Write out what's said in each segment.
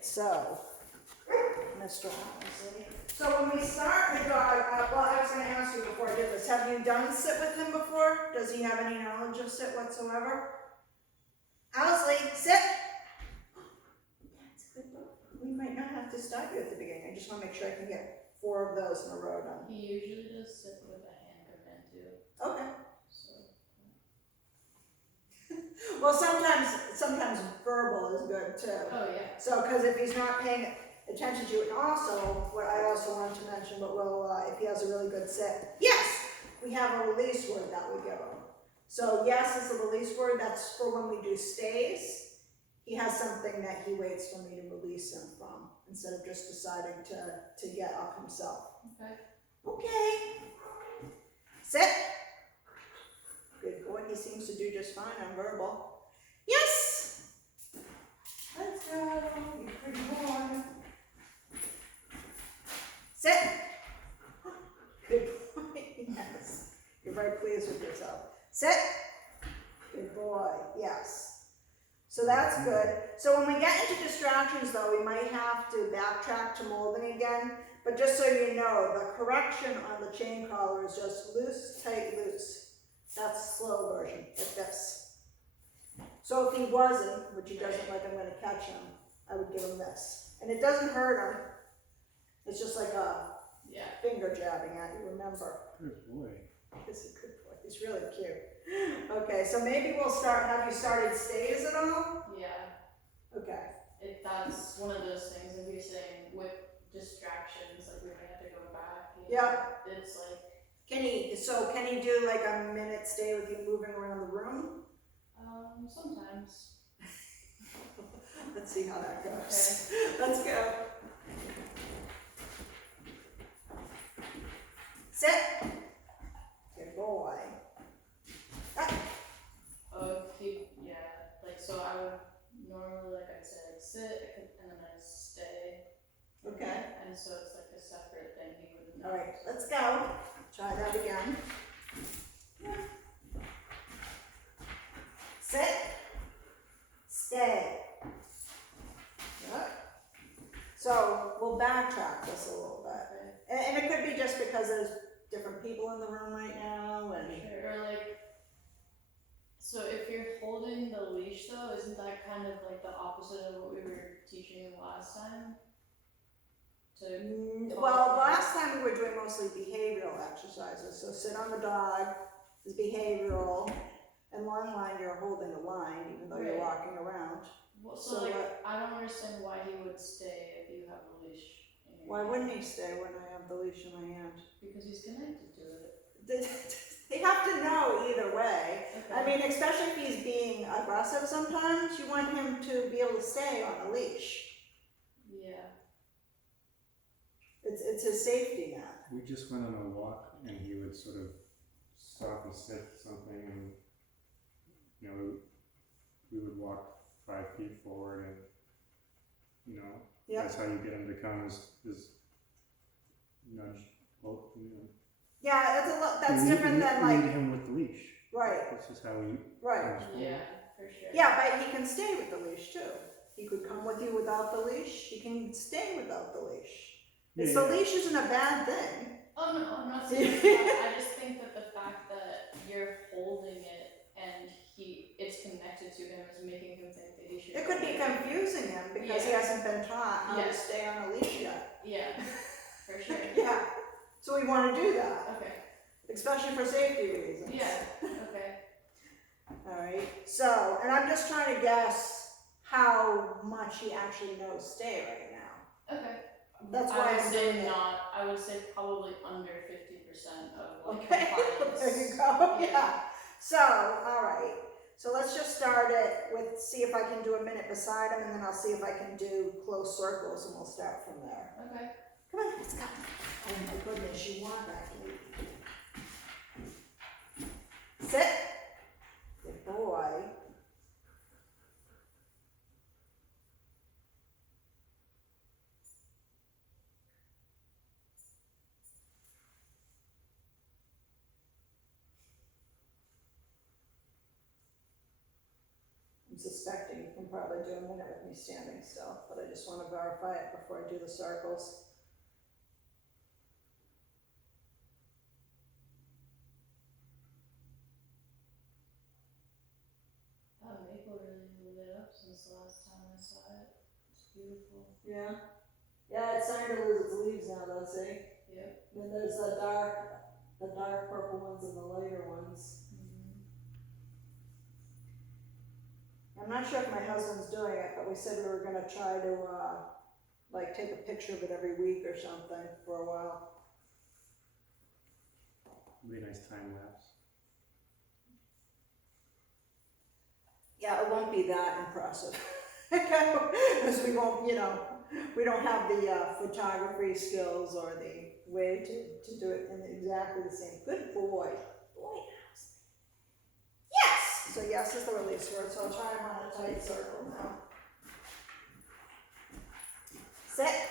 So, Mr. Owsley. So when we start the dog, well, I was going to ask you before I did this, have you done sit with him before? Does he have any knowledge of sit whatsoever? Owsley, sit! That's a good dog. We might not have to stop you at the beginning. I just want to make sure I can get 4 of those in a row done. He usually does sit with a hand command too. Okay. So. Well, sometimes verbal is good too. Oh yeah. So, because if he's not paying attention to it, and also, what I also wanted to mention, but if he has a really good sit, yes, we have a release word that we give him. So, yes is the release word. That's for when we do stays. He has something that he waits for me to release him from, instead of just deciding to get up himself. Okay. Okay. Sit. Good boy. He seems to do just fine on verbal. Yes. Let's go. You pretty boy. Sit. Good boy. Yes. You're very pleased with yourself. Sit. Good boy. Yes. So that's good. So when we get into distractions though, we might have to backtrack to molding again. But just so you know, the correction on the chain collar is just loose, tight, loose. That's the slow version, like this. So if he wasn't, which he doesn't like, I'm going to catch him, I would give him this. And it doesn't hurt him. It's just like a finger jabbing at you, remember. Good boy. This is a good boy. He's really cute. Okay, so maybe we'll start, have you started stays at all? Yeah. Okay. That's one of those things, like you're saying, with distractions, like we might have to go back. Yeah. It's like. Can he do like a minute stay with you moving around the room? Sometimes. Let's see how that goes. Okay. Let's go. Sit. Good boy. Ah. So I would normally, like I'd say, like sit, and then I'd stay. Okay. And so it's like a separate thing. He wouldn't know. All right, let's go. Try that again. Sit. Stay. Good. So we'll backtrack this a little bit. And it could be just because there's different people in the room right now. And sure. Or like, so if you're holding the leash though, isn't that kind of like the opposite of what we were teaching last time? Well, last time we were doing mostly behavioral exercises. So sit on the dog is behavioral, and long line you're holding the line even though you're walking around. Well, so I don't understand why he would stay if you have a leash in your Why hand. wouldn't he stay when I have the leash in my hand? Because he's connected to it. They have to know either way. Okay. I mean, especially if he's being aggressive sometimes, you want him to be able to stay on the leash. Yeah. It's his safety net. We just went on a walk and he would sort of stop and sniff something, and we would walk 5 feet forward, and Yep. that's how you get him to come is nudge both. Yeah, that's different than like lead him with the leash. right. That's just how we. Right. Yeah, for sure. Yeah, but he can stay with the leash too. He could come with you without the leash. He can stay without the leash. The leash isn't a bad thing. Oh no, I'm not saying that. I just think that the fact that you're holding it and it's connected to him is making him think that he should. It could be confusing him because he hasn't been taught how to Yes. stay on a leash yet. Yeah, for sure. Yeah. So we want to do that, Okay. especially for safety reasons. Yeah. Okay. All right. So, and I'm just trying to guess how much he actually knows stay right now. Okay. That's why I would I'm say doing it. I would say probably under 50% of like Okay. compliance. There you go. Yeah. So, all right. So let's just start it with, see if I can do a minute beside him, and then I'll see if I can do close circles, and we'll start from there. Okay. Come on, let's go. Oh my goodness, you want that, Kate. Sit. Good boy. I'm suspecting you can probably do a minute with me standing still, but I just wanna verify it before I do the circles. That maple really lit up since the last time I saw it. It's beautiful. Yeah. Yeah, it's starting to lose its leaves now though, see? Yep. And then there's the dark purple ones and the lighter ones. I'm not sure if my husband's doing it, but we said we were gonna try to, like, take a picture of it every week or something for a while. Be a nice time lapse. Yeah, it won't be that impressive. Because we won't, we don't have the photography skills or the way to do it in exactly the same. Good boy. Boy. Yes! So yes is the release word, so I'll try them on a tight circle now. Sit.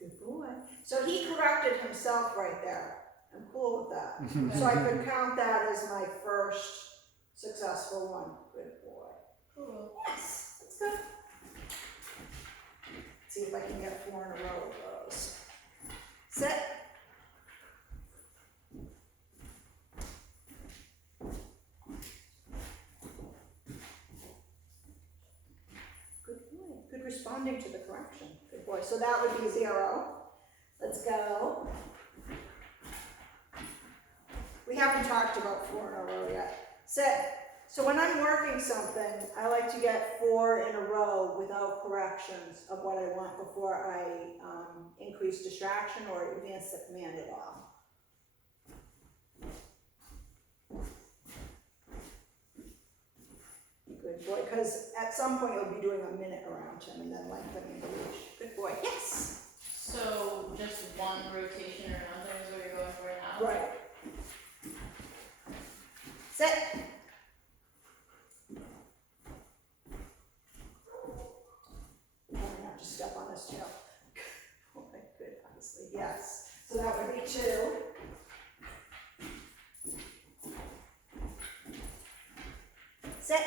Good boy. So he corrected himself right there. I'm cool with that. So I could count that as my first successful one. Good boy. Cool. Yes, that's good. See if I can get 4 in a row of those. Sit. Good boy. Good responding to the correction. Good boy. So that would be 0. Let's go. We haven't talked about 4 in a row yet. Sit. So when I'm working something, I like to get 4 in a row without corrections of what I want before I increase distraction or advance the command at all. Good boy, because at some point you'll be doing a minute around him and then lengthening the leash. Good boy, yes. So just one rotation around him is what you're going for now? Right. Sit. I'm gonna have to step on his tail. Oh my good, honestly, yes. So that would be 2. Sit.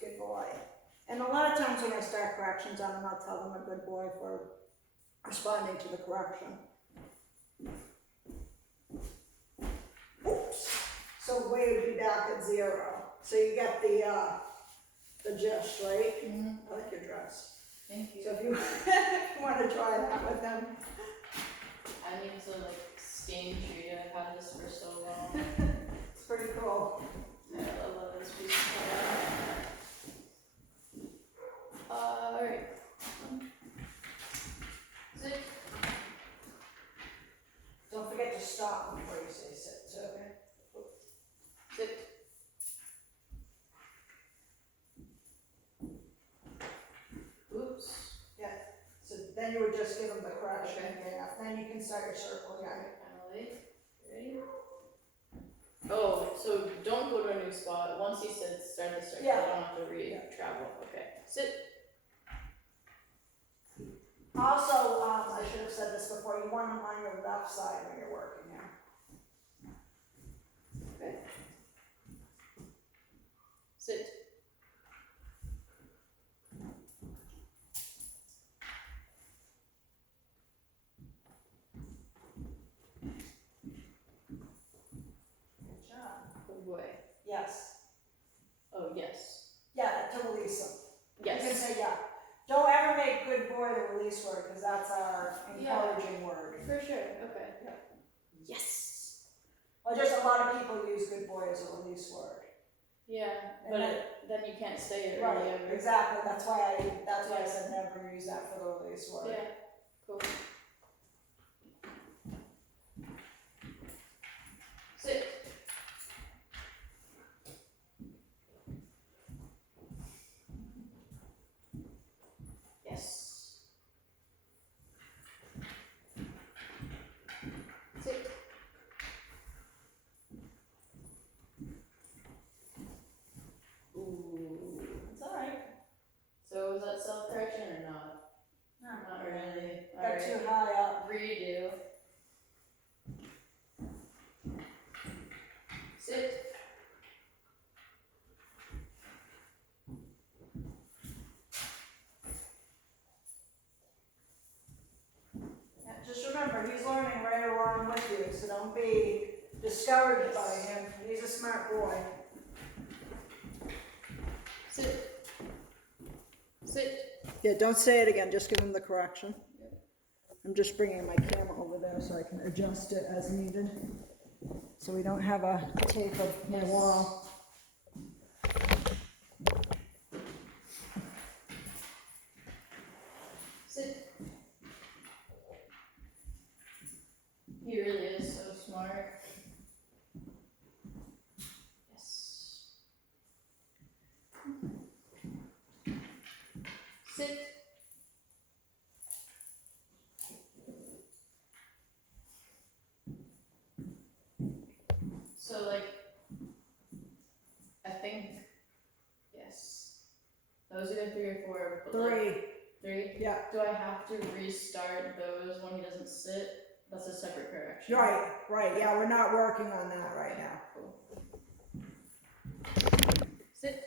Good boy. And a lot of times when I start corrections on them, I'll tell them a good boy for responding to the correction. Oops. So way would be back at 0. So you get the gist, right? Mm-hmm. I like your dress. Thank you. So if you want to try that with him. I need to stain treat it. I've had this for so long. It's pretty cool. I love this piece of color. Alright. Sit. Don't forget to stop before you say sit, so. Sit. Oops. Yeah, so then you would just give him the correction Okay. again, then you can start your circle again. Emily, ready? Oh, so don't go to a new spot. Once you said start the circle, Yeah. you don't have to re-travel. Okay. Sit. Also, I should have said this before, you want them on your left side when you're working here. Okay. Sit. Good job. Good boy. Yes. Oh, yes. Yeah, to release them. You can Yes. say yeah. Don't ever make good boy the release word, because that's our encouraging word. For sure. Okay. Yeah. Yes. Well, just a lot of people use good boy as a release word. Yeah, And but then- then you can't say it really Right, ever. exactly, that's why I said never use that for the release word. Yeah. Cool. Sit. Yes. Sit. Ooh. It's alright. So was that self-correction or not? No. Not really. Got too don't be discouraged by him. He's a smart boy. Sit. Sit. Yeah, don't say it again, just give him the correction. Yep. I'm just bringing my camera over there so I can adjust it as needed. So we don't have a tape of my wall. Sit. He really is so smart. Yes. Sit. So like, I think, yes. Those are the 3 or 4. But like, 3. 3? Yeah. Do I have to restart those when he doesn't sit? That's a separate correction. Right. Yeah, we're not working on that right now. Cool. Sit.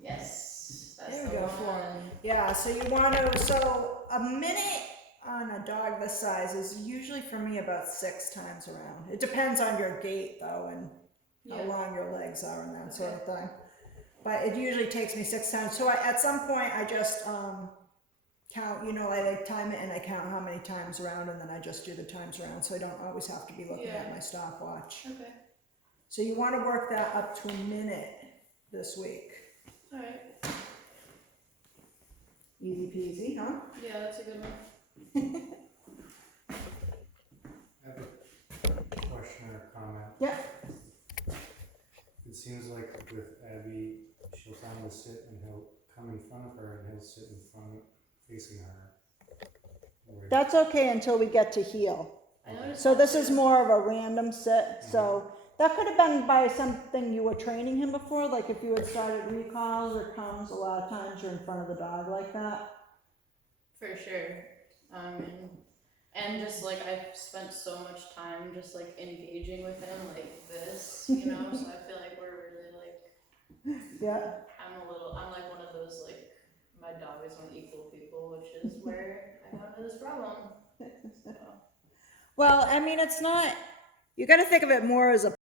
Yes. That's There we the go. one. Yeah, so you want to, so a minute on a dog this size is usually for me about 6 times around. It depends on your gait though and how long your legs are and that sort of thing. But it usually takes me 6 times. So at some point I just count, you know, I like time it and I count how many times around and then I just do the times around so I don't always have to be looking at my stopwatch. Okay. So you want to work that up to a minute this week. Alright. Easy peasy, huh? Yeah, that's a good one. I have a question or comment. Yeah. It seems like with Abby, she'll tell him to sit and he'll come in front of her and he'll sit in front, facing her. Where- That's okay until we get to heel. I noticed So that this too. is more of a random sit. So that could have been by something you were training him before, like if you had started recalls or comes, a lot of times you're in front of the dog like that. For sure. And just like I've spent so much time just like engaging with him like this, you know, so I feel like we're really like, Yeah. I'm like one of those like, my dog is on equal people, which is where I got into this problem. So. Well, I mean, it's not, you got to think of it more as a